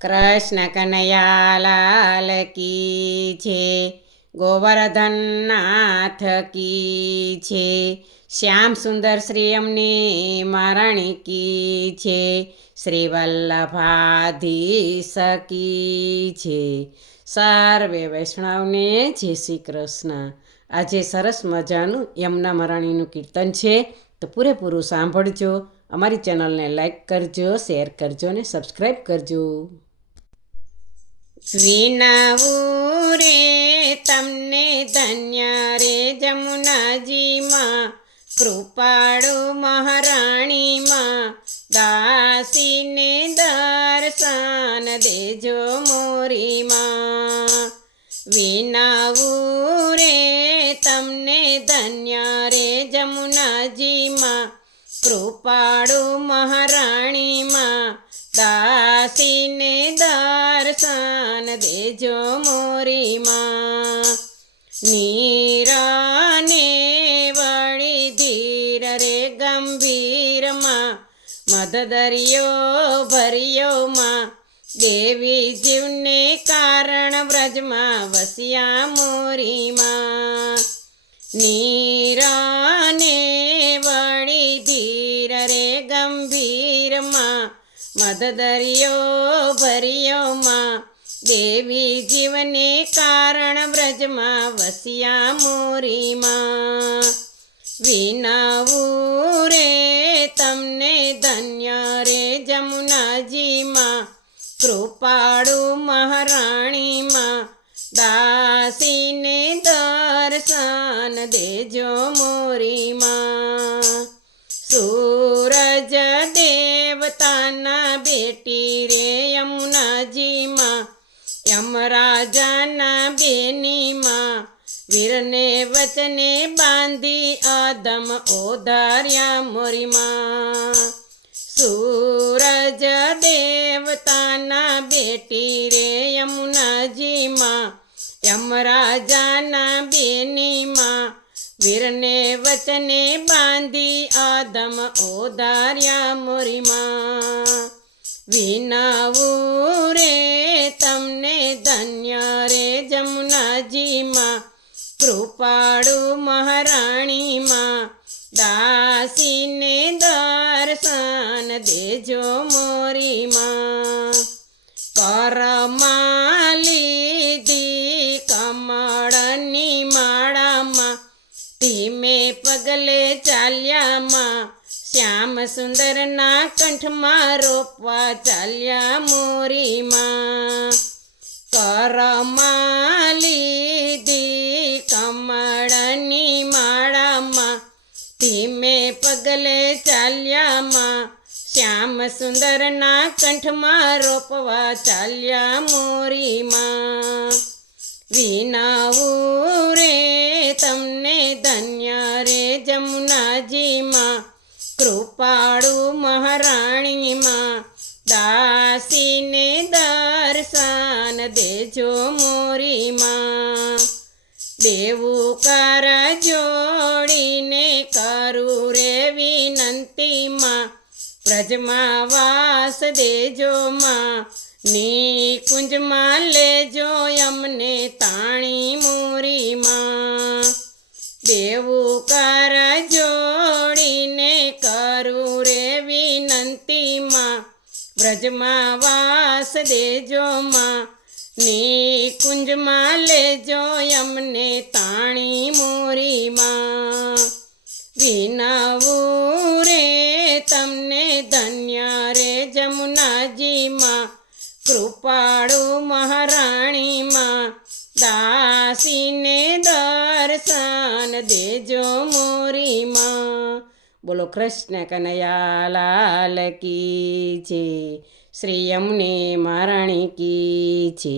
કૃષ્ણ કનૈયા લાલ કી છે, ગોવર્ધન નાથ કી છે, શ્યામ સુંદર શ્રી અમને મહારાણી કી છે, શ્રી વલ્લભાધીશ કી છે. સર્વે વૈષ્ણવને જય શ્રી કૃષ્ણ. આજે સરસ મજાનું યમુના મહારાણીનું કીર્તન છે, તો પૂરેપૂરું સાંભળજો. અમારી ચેનલને લાઈક કરજો, શેર કરજો ને સબસ્ક્રાઈબ કરજો. વિનાવું રે તમને ધન્ય રે જમુનાજીમાં, કૃપાળુ મહારાણીમાં, દાસીને દર્શન દેજો મોરીમાં. વિનાવું રે તમને ધન્ય રે જમુનાજીમાં, કૃપાળુ મહારાણીમાં, દાસીને દર્શન દેજો મોરીમાં. નીરાને વળી ધીર રે ગંભીરમાં, મદદરિયો ભર્યોમાં, દેવી જીવને કારણ વ્રજમાં વસ્યા મોરીમાં. નીરાને વળી ધીર રે ગંભીરમાં, મદદરિયો ભર્યોમાં, દેવી જીવને કારણ વ્રજમાં વસ્યા મોરીમાં. વિનાવું રે તમને ધન્ય રે જમુનાજીમાં, કૃપાળુ મહારાણીમાં, દાસીને દર્શન દેજો મોરીમાં. સૂરજ દેવતાના બેટી રે યમુનાજીમાં, યમરાજાના બેનીમાં, વીરને વચને બાંધી આદમ ઓધાર્યા મોરીમાં. સૂરજ દેવતાના બેટી રે યમુનાજીમાં, યમરાજાના બેનીમાં, વીરને વચને બાંધી આદમ ઓધાર્યા મોરીમાં. વિનાવું રે તમને ધન્ય રે જમુનાજીમાં, કૃપાળુ મહારાણીમાં, દાસીને દર્શન દેજો મોરીમાં. કરમાં લીધી કમળની માળામાં, ધીમે પગલે ચાલ્યામાં, શ્યામ સુંદરના કંઠમાં રોપવા ચાલ્યા મોરીમાં. કરમાં લીધી કમળની માળામાં, ધીમે પગલે ચાલ્યામાં, શ્યામ સુંદરના કંઠમાં રોપવા ચાલ્યા મોરીમાં. વિનાવું રે તમને ધન્ય રે જમુનાજીમાં, કૃપાળુ મહારાણીમાં, દાસીને દર્શન દેજો મોરીમાં. દેવું કર જોડીને કરું રે વિનંતીમાં, વ્રજમાં વાસ દેજો માં, નિકુંજમાં લેજો અમને તાણી મોરીમાં. દેવું કર જોડીને કરું રે વિનંતીમાં, વ્રજમાં વાસ દેજો માં, નિકુંજમાં લેજો અમને તાણી મોરીમાં. વિનાવું રે તમને ધન્ય રે જમુનાજીમાં, કૃપાળુ મહારાણીમાં, દાસીને દર્શન દેજો મોરીમાં. બોલો કૃષ્ણ કનૈયા લાલ કી છે, શ્રી અમને મહારાણી કી છે.